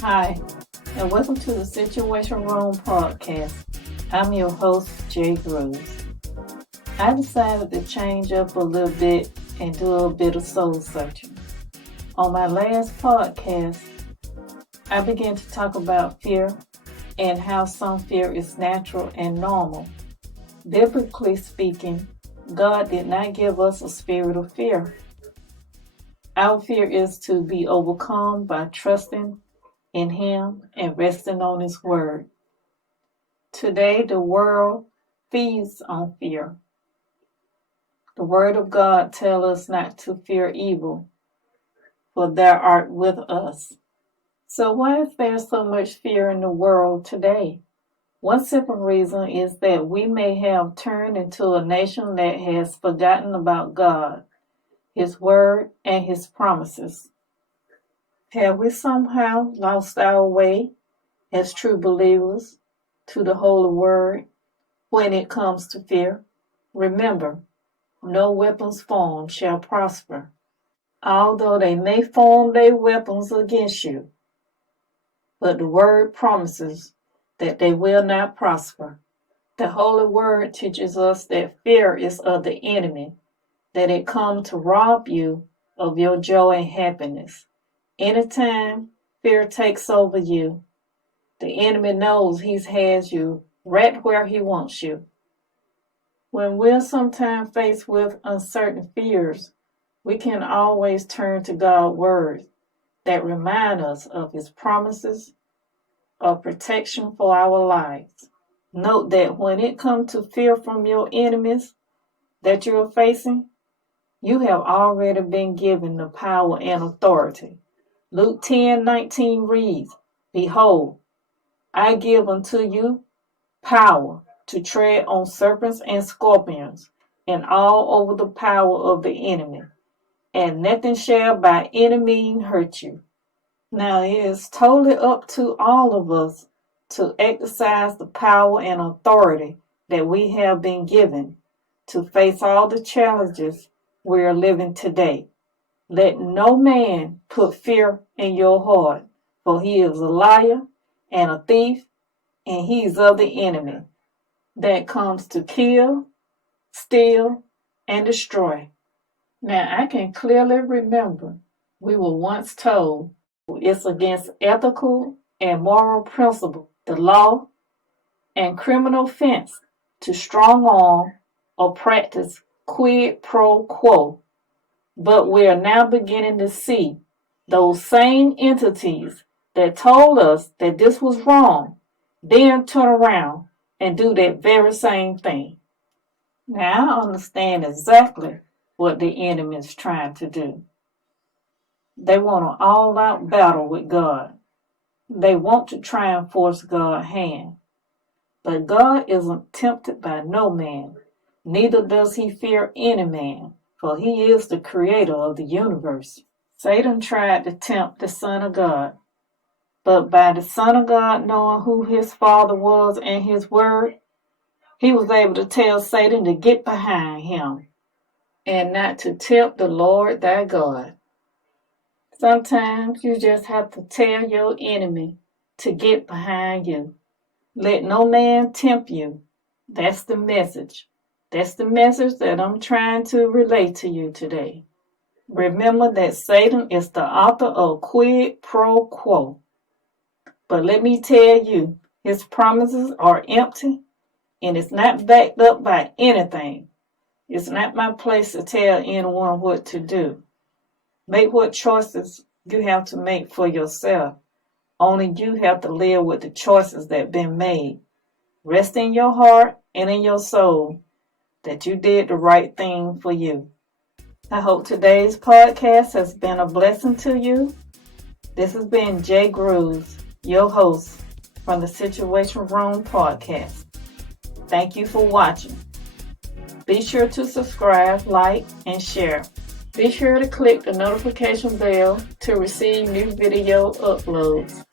Hi, and welcome to the Situation Room podcast. I'm your host, Jay Grooves. I decided to change up a little bit and do a bit of soul searching. On my last podcast, I began to talk about fear and how some fear is natural and normal. Biblically speaking, God did not give us a spirit of fear. Our fear is to be overcome by trusting in Him and resting on His Word. Today, the world feeds on fear. The Word of God tells us not to fear evil, for Thou art with us. So why is there so much fear in the world today? One simple reason is that we may have turned into a nation that has forgotten about God, His Word, and His promises. Have we somehow lost our way as true believers to the Holy Word when it comes to fear? Remember, no weapons formed shall prosper, although they may form their weapons against you. But the Word promises that they will not prosper. The Holy Word teaches us that fear is of the enemy, that it comes to rob you of your joy and happiness. Anytime fear takes over you, the enemy knows he has you right where he wants you. When we're sometimes faced with uncertain fears, we can always turn to God's Word that remind us of His promises of protection for our lives. Note that when it comes to fear from your enemies that you're facing, you have already been given the power and authority. Luke 10:19 reads, "Behold, I give unto you power to tread on serpents and scorpions, and all over the power of the enemy, and nothing shall by any means hurt you." Now it is totally up to all of us to exercise the power and authority that we have been given to face all the challenges we are living today. Let no man put fear in your heart, for he is a liar and a thief, and he is of the enemy that comes to kill, steal, and destroy. Now I can clearly remember we were once told it's against ethical and moral principle, the law, and criminal offense to strong arm or practice quid pro quo. But we are now beginning to see those same entities that told us that this was wrong, then turn around and do that very same thing. Now I understand exactly what the enemy is trying to do. They want an all-out battle with God. They want to try and force God's hand. But God isn't tempted by no man, neither does He fear any man, for He is the creator of the universe. Satan tried to tempt the Son of God, but by the Son of God knowing who His Father was and His Word, He was able to tell Satan to get behind Him and not to tempt the Lord thy God. Sometimes you just have to tell your enemy to get behind you. Let no man tempt you. That's the message. That's the message that I'm trying to relate to you today. Remember that Satan is the author of quid pro quo. But let me tell you, his promises are empty and it's not backed up by anything. It's not my place to tell anyone what to do. Make what choices you have to make for yourself. Only you have to live with the choices that have been made. Rest in your heart and in your soul that you did the right thing for you. I hope today's podcast has been a blessing to you. This has been Jay Grooves, your host from the Situation Room podcast. Thank you for watching. Be sure to subscribe, like, and share. Be sure to click the notification bell to receive new video uploads.